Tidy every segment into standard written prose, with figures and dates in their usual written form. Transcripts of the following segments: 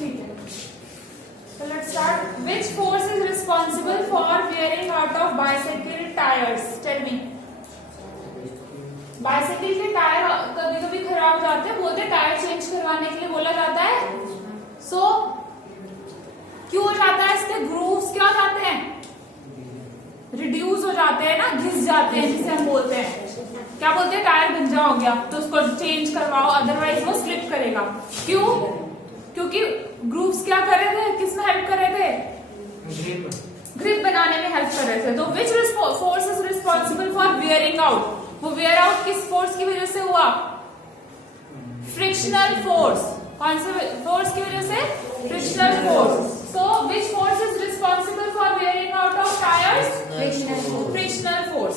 ठीक है, so let's start. Which force is responsible for wearing out of bicycle tires? Tell me. Bicycle के tyre कभी कभी खराब हो जाते हैं, बोलते हैं टायर चेंज करवाने के लिए बोला जाता है. सो क्यों हो जाता है? इसके ग्रूव्स क्या हो जाते हैं? रिड्यूस हो जाते हैं ना, घिस जाते हैं, जिसे हम बोलते हैं, क्या बोलते हैं, टायर गंजा हो गया तो उसको चेंज करवाओ, अदरवाइज वो स्लिप करेगा. क्यों? क्योंकि ग्रूव्स क्या कर रहे थे, किसमें हेल्प कर रहे थे? ग्रिप बनाने में हेल्प कर रहे थे. तो which force is responsible for wearing out? वो वियर आउट किस फोर्स की वजह से हुआ? Frictional force. कौन से फोर्स की वजह से? Frictional force. So which force is responsible for wearing out of tyres? Frictional force.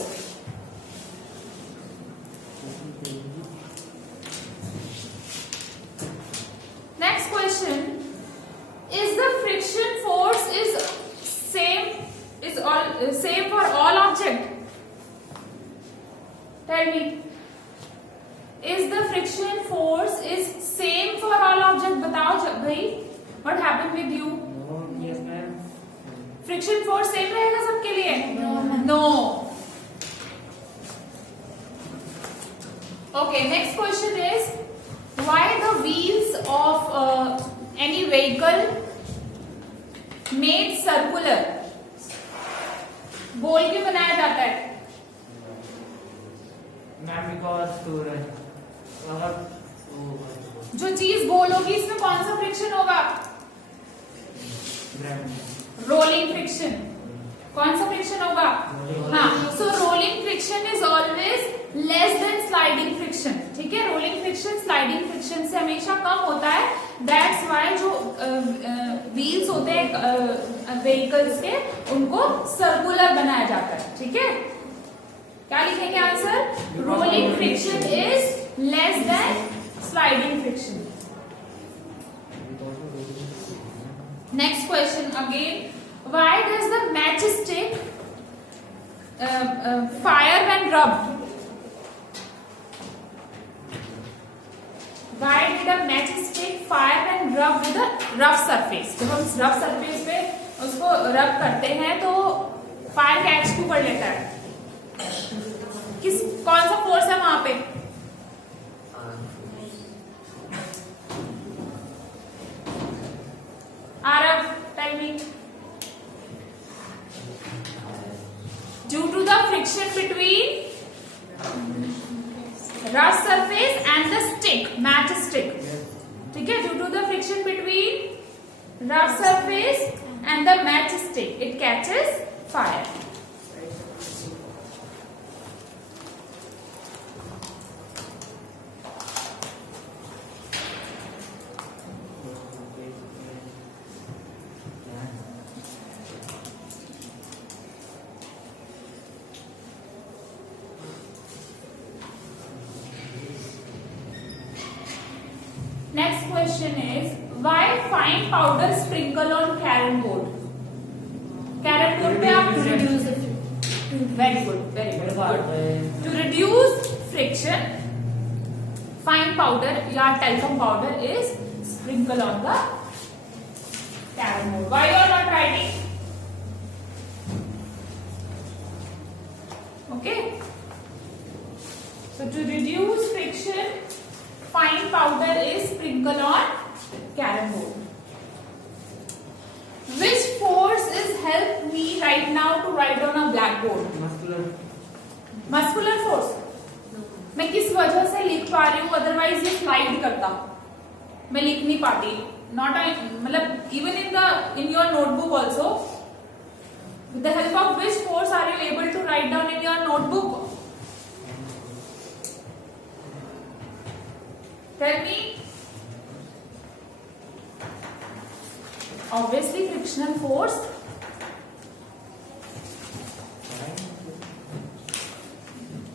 Next question. Is the friction force is same for all object? Tell me. Is the friction force is same for all object? बताओ भाई, what happened with you? Yes, ma'am. Friction force same रहेगा सबके लिए? No. Okay, next question is why the wheels of any vehicle made circular? गोल क्यों बनाया जाता है? Ma'am, because to जो चीज गोल होगी इसमें कौन सा फ्रिक्शन होगा? Rolling friction. कौन सा फ्रिक्शन होगा? हाँ. So rolling friction is always less than sliding friction. ठीक है, रोलिंग फ्रिक्शन स्लाइडिंग फ्रिक्शन से हमेशा कम होता है. दैट्स वाई जो व्हील्स होते हैं व्हीकल्स के, उनको सर्कुलर बनाया जाता है. ठीक है, क्या लिखेंगे answer? Rolling friction is less than sliding friction. Next question again. Why does the matchstick fire when rubbed? Why did a matchstick fire when rubbed with a rough surface? जब हम रफ सरफेस पे उसको रब करते हैं तो fire catch क्यों कर लेता है? कौन सा फोर्स है वहां पे? Aarav, tell me. Due to the friction between rough surface and the stick, matchstick. ठीक है, due to the friction between rough surface and the matchstick, it catches fire. Next question is why fine powder sprinkle on carrom board? Carrom board पे आप to reduce very good, very good. To reduce friction, fine powder या talcum powder is sprinkle on the carrom board. Why you are not writing? Okay. So to reduce friction, fine powder is sprinkled on carrom board. Which force is help me right now to write on a blackboard? Muscular force. मैं किस वजह से लिख पा रही हूँ, otherwise ये slide करता, मैं लिख नहीं पाती. Not मतलब even in your notebook also, with the help of which force are you able to write down in your notebook? Tell me. Obviously frictional force.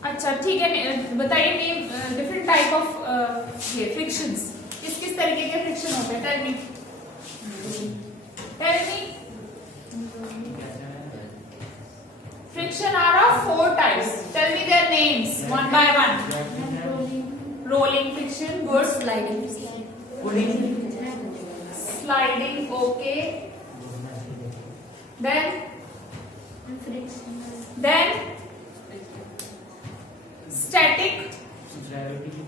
अच्छा ठीक है, बताइए डिफरेंट टाइप ऑफ ये फ्रिक्शंस. किस किस तरीके के फ्रिक्शन होते हैं? Tell me. Friction are of 4 types. Tell me their names one by one. Rolling friction, good. Sliding. Sliding sliding, okay. Then static. Gravity.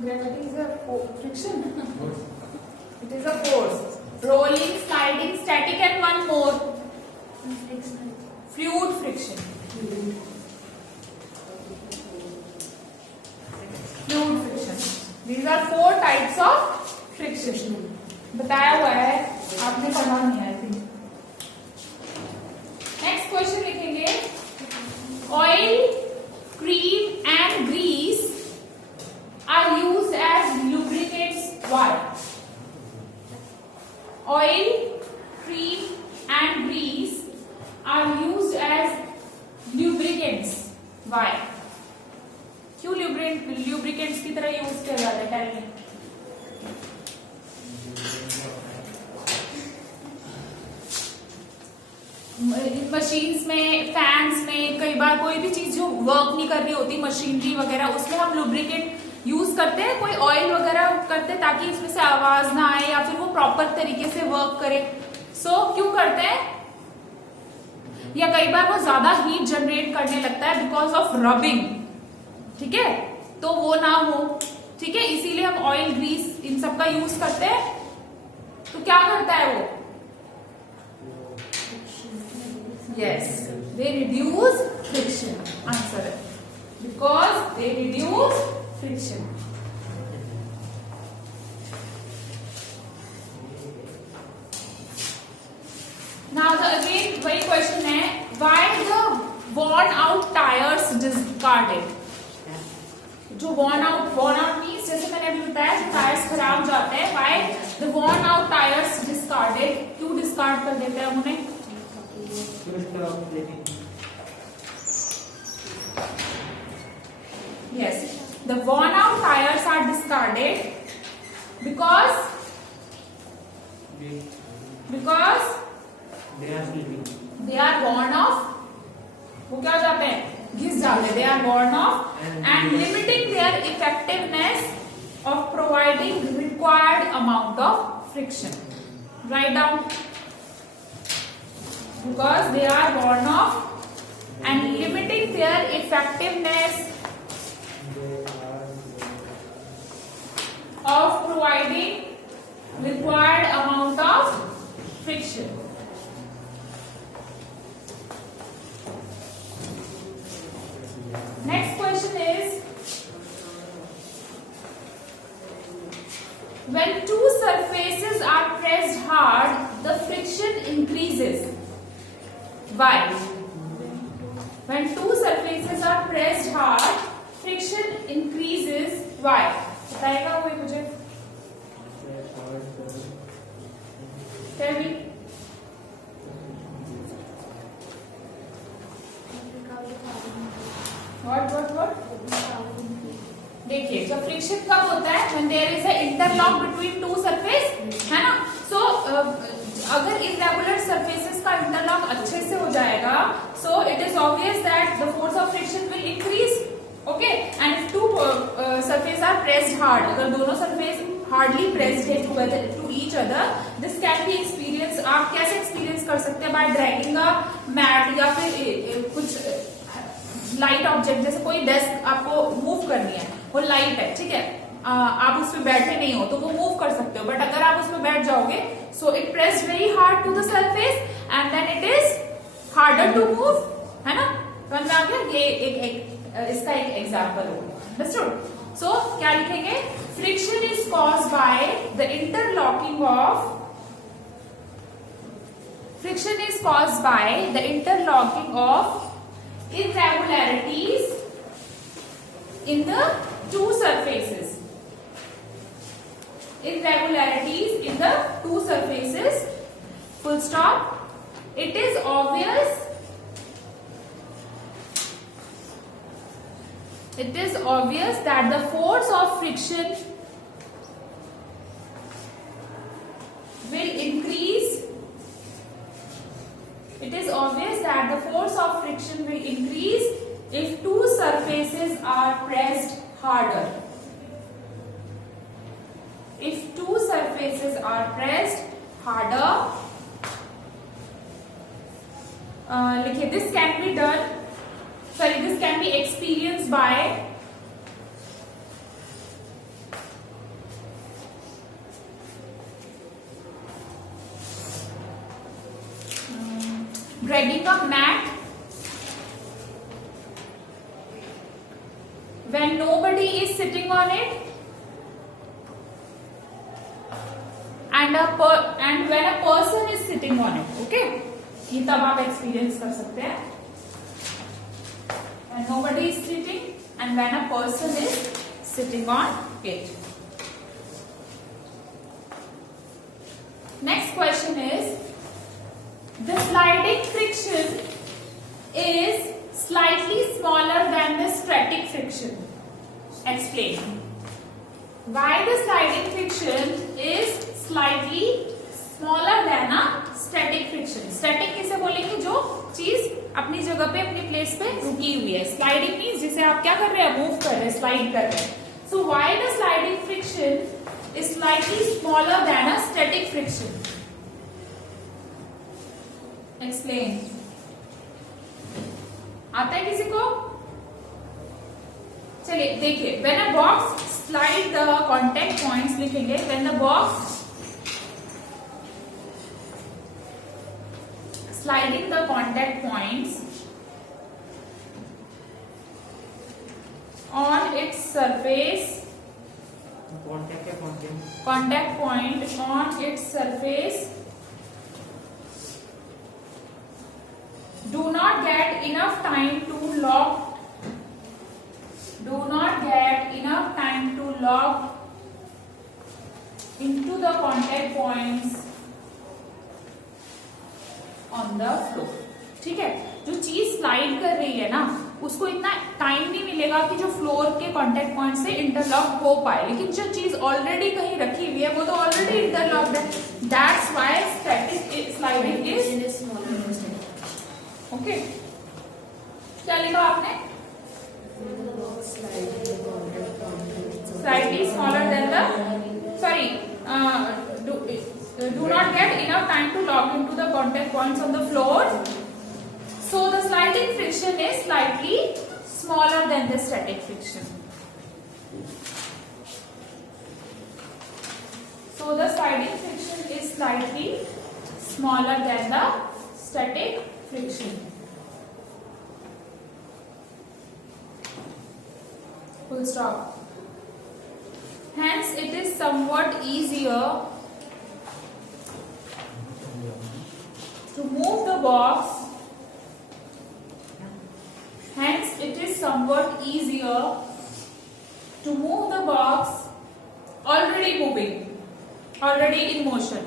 Gravity is a friction. It is a force. Rolling, sliding, static, and one more. Fluid friction. Fluid friction. These are 4 types of friction. बताया हुआ है, आपने पढ़ा नहीं है I think. Next question लिखेंगे. Oil, cream and grease are used as lubricants. Why? Oil, cream and grease are used as lubricants. Why? क्यों lubricants की तरह यूज किया जाता है? Tell me. मशीन्स में, फैंस में, कई बार कोई भी चीज जो वर्क नहीं कर रही होती, मशीनरी वगैरह, उसमें हम लुब्रिकेंट यूज करते हैं. कोई ऑयल वगैरह करते हैं ताकि इसमें से आवाज ना आए या फिर वो प्रॉपर तरीके से वर्क करे. सो क्यों करते हैं? या कई बार वो ज्यादा हीट जनरेट करने लगता है बिकॉज ऑफ रबिंग. ठीक है, तो वो ना हो. ठीक है, इसीलिए हम ऑयल, ग्रीस इन सब का यूज करते हैं. तो क्या करता है वो? Yes, they reduce friction. Answer it. Because they reduce friction. Now again वही question है, why the worn out tires discarded? जो worn out means जैसे मैंने अभी बताया टायर्स खराब जाते हैं. Why the worn out tires discarded? क्यों डिस्कार्ड कर देते हैं हम उन्हें? Yes, the worn out tires are discarded because they are worn off. वो क्या हो जाते हैं? घिस जाते हैं. They are worn off and limiting their effectiveness of providing required amount of friction. Write down. Because they are worn off and limiting their effectiveness of providing required amount of friction. Next question is, when two surfaces are pressed hard, the friction increases. Why? When two surfaces are pressed hard, friction increases. Why? बताएगा कोई मुझे? Tell me. What? देखिए, जब friction कब होता है? When there is a interlock between two surface, है ना? So अगर irregular surfaces का interlock अच्छे से हो जाएगा, so it is obvious that the force of friction will increase. Okay, and if two surfaces are pressed hard, अगर दोनों surface hardly pressed है to each other, this can be experienced. आप कैसे experience कर सकते हैं? By dragging a mat या फिर कुछ लाइट ऑब्जेक्ट, जैसे कोई डेस्क आपको मूव करनी है, वो लाइट है, ठीक है, आप उस पर बैठे नहीं हो तो वो मूव कर सकते हो. बट अगर आप उस पर बैठ जाओगे, so it press very hard to the surface and then it is harder to move. है ना? समझ में आ गया? ये इसका एक एग्जाम्पल हो. अंडरस्टूड? सो क्या लिखेंगे? Friction is caused by the interlocking of irregularities in the two surfaces. Full stop. It is obvious that the force of friction will increase. It is obvious that the force of friction will increase if two surfaces are pressed harder. If two surfaces surfaces are pressed harder. लिखिए this can be done. Sorry, this can be experienced by dragging a mat when nobody is sitting on it, and when a person is sitting on it. Okay, ये तब आप experience कर सकते हैं when nobody is sitting and when a person is sitting on it. Next question is, the sliding friction is slightly smaller than the static friction. Explain. Why the sliding friction is slightly smaller than a static friction? Static किसे बोलेंगे? जो चीज अपनी जगह पे अपनी place पे रुकी हुई है. Sliding मीन्स जिसे आप क्या कर रहे हैं? मूव कर रहे हैं, स्लाइड कर रहे हैं. So why the sliding friction is slightly smaller than a static friction? Explain. आता है किसी को? चलिए देखिए, when a box slide the contact points लिखेंगे, when the box sliding the contact points on its surface, contact point on its surface do not get enough time to lock into the contact points on the floor. ठीक है, जो चीज slide कर रही है ना, उसको इतना टाइम नहीं मिलेगा कि जो फ्लोर के कांटेक्ट पॉइंट से इंटरलॉक हो पाए, लेकिन जो चीज ऑलरेडी कहीं रखी हुई है वो तो ऑलरेडी इंटरलॉक्ड है. That's why static sliding is okay. क्या लिखा आपने? Slightly smaller than the, sorry, do not get enough time to lock into the contact points on the floor. So the sliding friction is slightly smaller than the static friction. So the sliding friction is slightly smaller than the static friction. Full stop. Hence it is somewhat easier to move the box. Hence it is somewhat easier to move the box already moving, already in motion,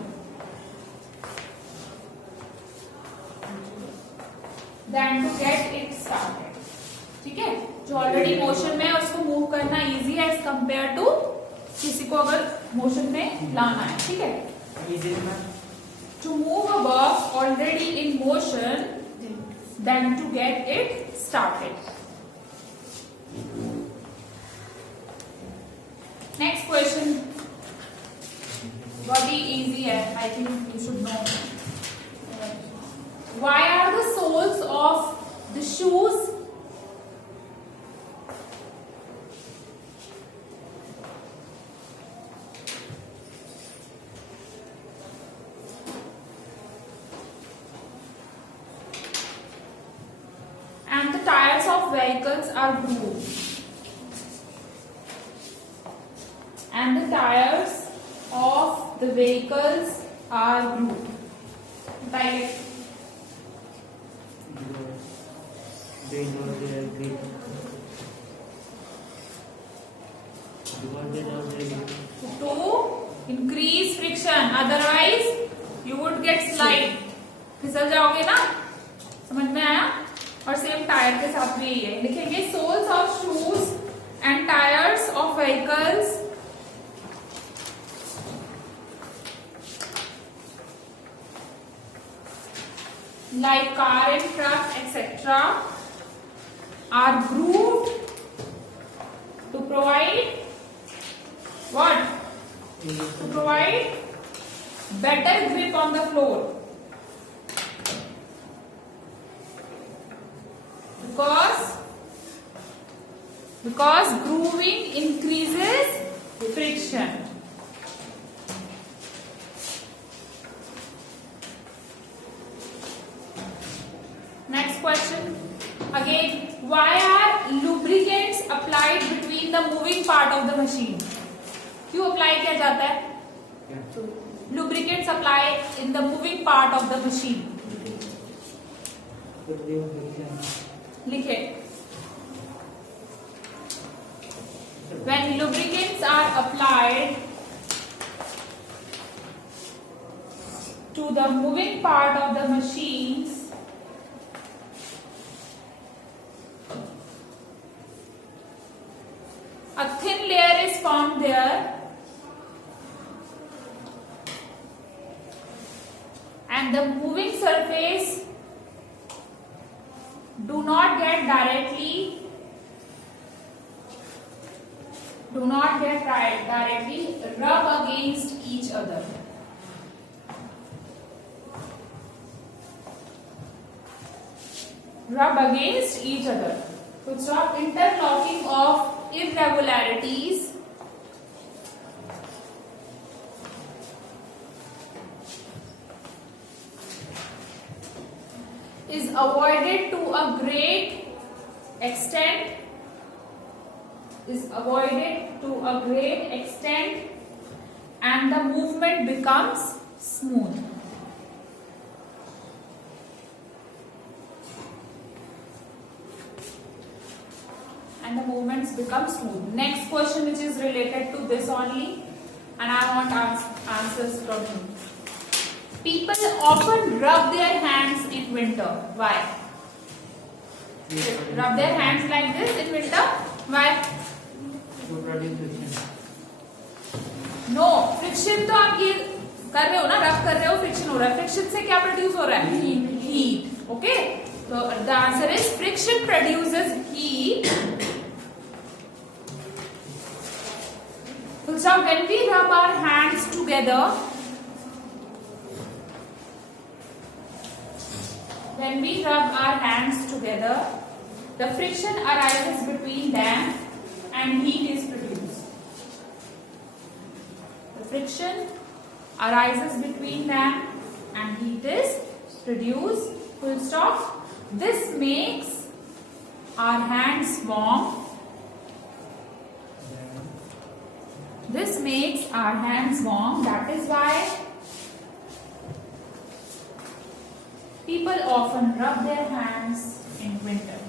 than to get it started. ठीक है, जो already motion में है उसको move करना easy है as compare to किसी को अगर मोशन में लाना है. ठीक है, to move a box already in motion then to get it started. Next question बहुत ही इजी है, I think you should know. Why are the soles of the shoes and the tires of vehicles are grooved? And the tires of the vehicles are grooved. बताइए. To increase friction, otherwise you would get slide. फिसल जाओगे ना. समझ में आया? और same tyre के साथ भी यही है. लिखेंगे soles of shoes and tyres of vehicles like car and truck etc. are grooved to provide what? To provide better grip on the floor. Because grooving increases friction. Next question. Again, why are lubricants applied between the moving part of the machine? क्यों apply किया जाता है? Lubricants apply in the moving part of the machine. लिखे. When lubricants are applied to the moving part of the machines, a thin layer is formed there, and the moving surface do not get directly rub against each other. To stop interlocking of irregularities is avoided to a great extent, and the movement becomes smooth. Next question, which is related to this only, and I want answers from you. People often rub their hands in winter. Why? Rub their hands like this in winter. Why? To produce friction. No, friction तो आप ये कर रहे हो ना, रब कर रहे हो, फ्रिक्शन हो रहा है. फ्रिक्शन से क्या प्रोड्यूस हो रहा है? Heat. Okay? So the answer is friction produces heat. So when we rub our hands together, the friction arises between them and heat is produced. The friction arises between them and heat is produced. Full stop. This makes our hands warm. That is why people often rub their hands in winter.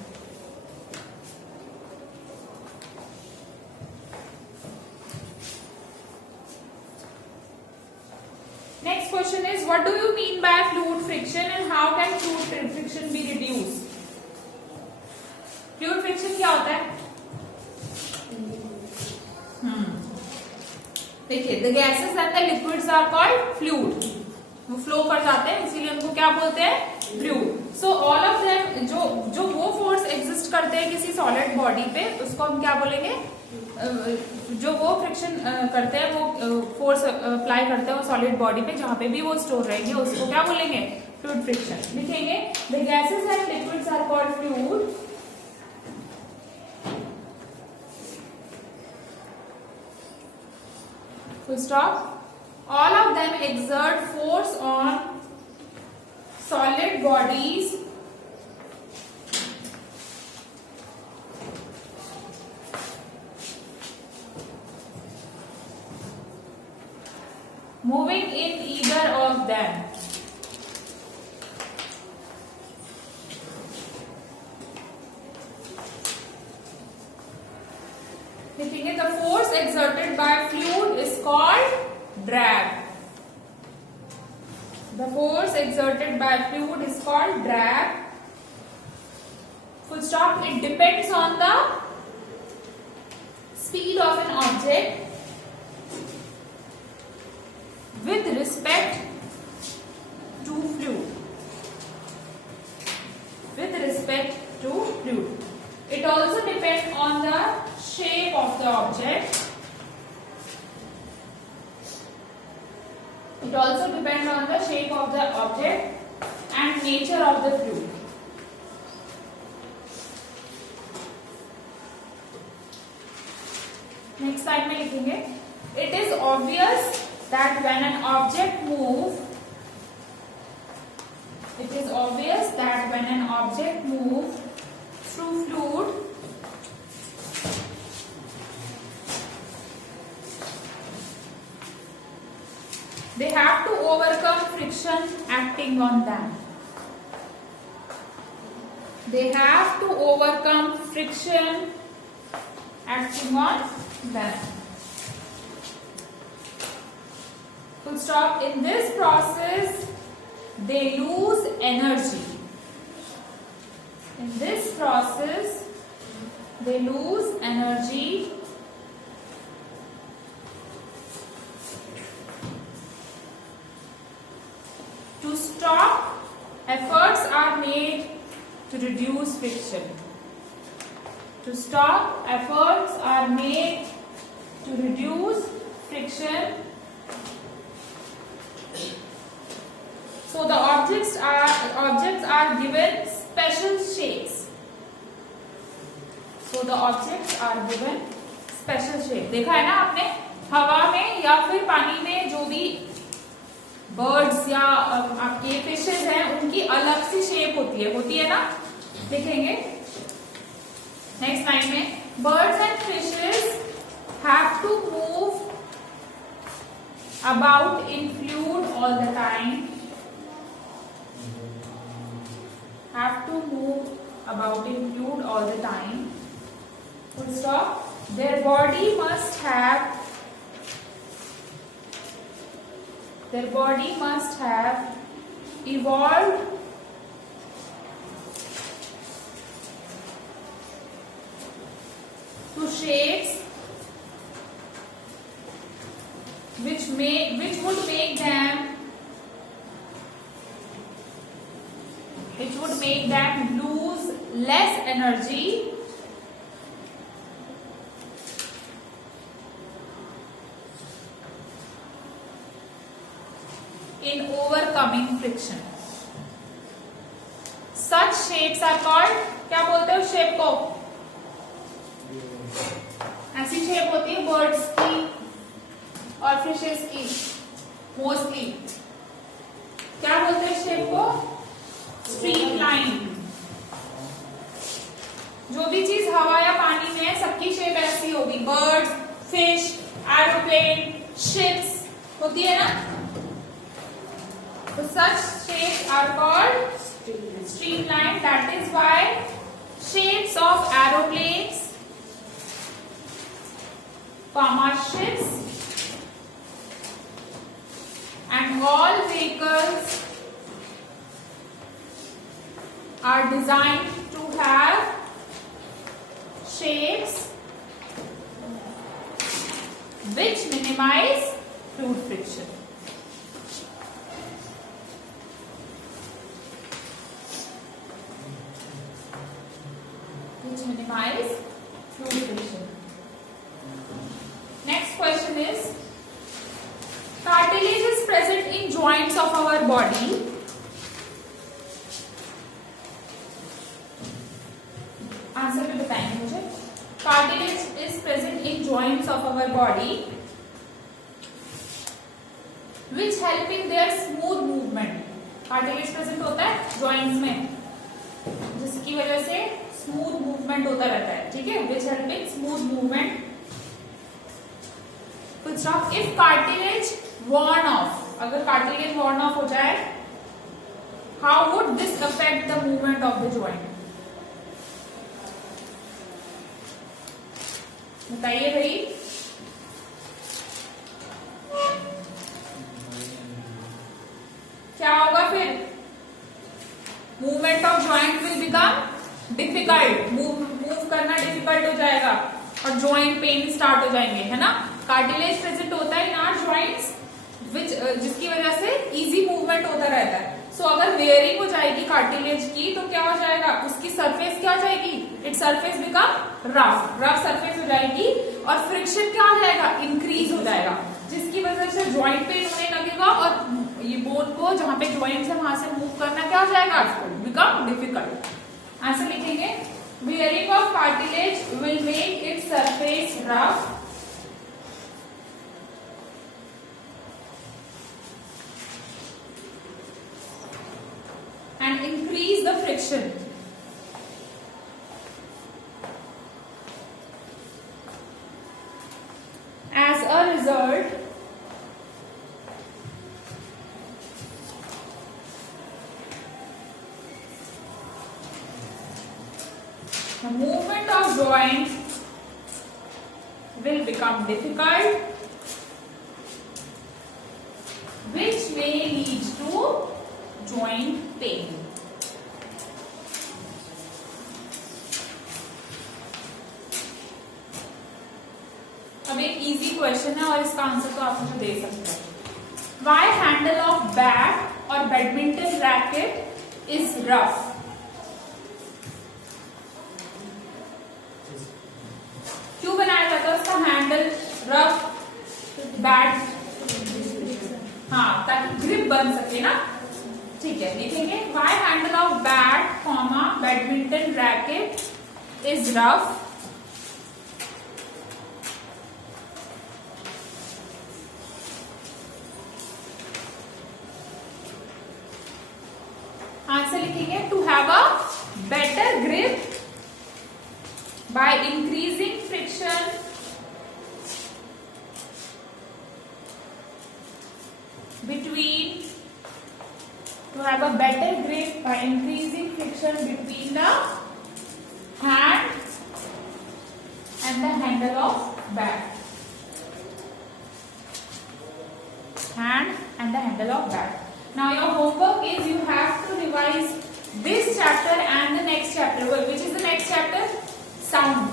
Next question is, what do you mean by fluid friction and how can fluid friction be reduced? Fluid friction क्या होता है? देखिए, the gases and the liquids are called fluid. वो flow कर जाते हैं, इसीलिए उनको क्या बोलते हैं? Fluid. So all of them, जो वो फोर्स एग्जिस्ट करते हैं किसी सॉलिड बॉडी पे, उसको हम क्या बोलेंगे? जो वो फ्रिक्शन करते हैं, वो फोर्स अप्लाई करते हैं वो सॉलिड बॉडी पे, जहां पे भी वो स्टोर रहेंगे, उसको क्या बोलेंगे? Fluid friction. लिखेंगे, the gases and liquids are called fluid. Full stop. All of them exert force on solid bodies moving in either of them. लिखेंगे, the force exerted by fluid is called drag. The force exerted by fluid is called drag. Full stop. It depends on the speed of an object with respect to fluid. It also depends on the shape of the object. It also depends on the shape of the object and nature of the fluid. Next slide में लिखेंगे, it is obvious that when an object moves, it is obvious that when an object moves through fluid, they have to overcome friction acting on them. They have to overcome friction acting on them. Full stop. In this process, they lose energy. In this process, they lose energy. To stop, efforts are made to reduce friction. To stop, efforts are made to reduce friction. So the objects are given special shapes. So the objects are given special shape. देखा है ना आपने, हवा में या फिर पानी में जो भी बर्ड्स या आपके फिशेज हैं उनकी अलग सी शेप होती है ना, लिखेंगे नेक्स्ट लाइन में, birds and fishes have to move about in fluid all the time, have to move about in fluid all the time. Full stop. Their body must have evolved to shapes which would make them lose less energy in overcoming friction. Such shapes are called, क्या बोलते हैं उस shape को? ऐसी shape होती है birds की और फिशेस की मोस्टली, क्या बोलते हैं शेप को? स्ट्रीमलाइन. जो भी चीज हवा या पानी में है सबकी शेप ऐसी होगी, बर्ड्स, फिश, एरोप्लेन, शिप्स होती है ना, तो such shapes are called streamline. That is why shapes of aeroplanes, ships and all vehicles are designed to have shapes which minimize fluid friction. Which minimize fluid friction. Next question is, cartilage is present in joints of our body. Answer भी बताएंगे मुझे. Cartilage is present in joints of our body, which help in their smooth movement. Cartilage present होता है joints में, जिसकी वजह से smooth movement होता रहता है, ठीक है, which help in smooth movement. Full stop. If cartilage worn off, अगर cartilage worn off हो जाए, how would this affect the movement of the joint? बताइए भाई. क्या होगा फिर? Movement of joint will become difficult. Move करना डिफिकल्ट हो जाएगा और जॉइंट पेन स्टार्ट हो जाएंगे, है ना. कार्टिलेज प्रेजेंट होता है इन आवर जॉइंट्स, जिसकी वजह से इजी मूवमेंट होता रहता है. सो अगर वेयरिंग हो जाएगी कार्टिलेज की तो क्या हो जाएगा, उसकी सरफेस क्या हो जाएगी, its surface become rough surface हो जाएगी और फ्रिक्शन क्या हो जाएगा, इंक्रीज हो जाएगा, जिसकी वजह से जॉइंट पेन होने लगेगा होगा और ये बोन को जहां पे ज्वाइंट है वहां से मूव करना क्या हो जाएगा, बिकम डिफिकल्ट। आंसर लिखेंगे wearing of cartilage will make its surface rough and increase the friction. As a result, the movement of joint will become difficult, which may lead to joint pain. अब एक easy question है और इसका answer तो आप मुझे दे सकते हैं। Why handle of bat or badminton racket is rough? क्यों बनाया जाता है उसका हैंडल रफ? बैट, हाँ, ताकि ग्रिप बन सके ना। ठीक है, लिखेंगे Why handle of bat, badminton racket is rough? Answer लिखेंगे to have a better grip by increasing friction between the hand and the handle of bat. Now your homework is you have to revise this chapter and the next chapter. Which is the next chapter? Sound.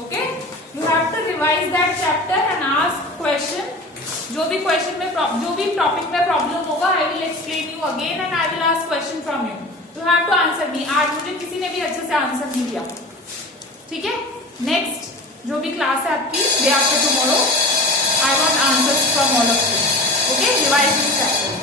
Okay, you have to revise that chapter and ask question. जो भी question में जो भी topic में problem होगा I will explain you again and I will ask question from you. You have to answer me. आज मुझे किसी ने भी अच्छे से आंसर नहीं दिया. ठीक है, नेक्स्ट जो भी क्लास है आपकी day after tomorrow I want answers from all of you. Okay, revise this chapter.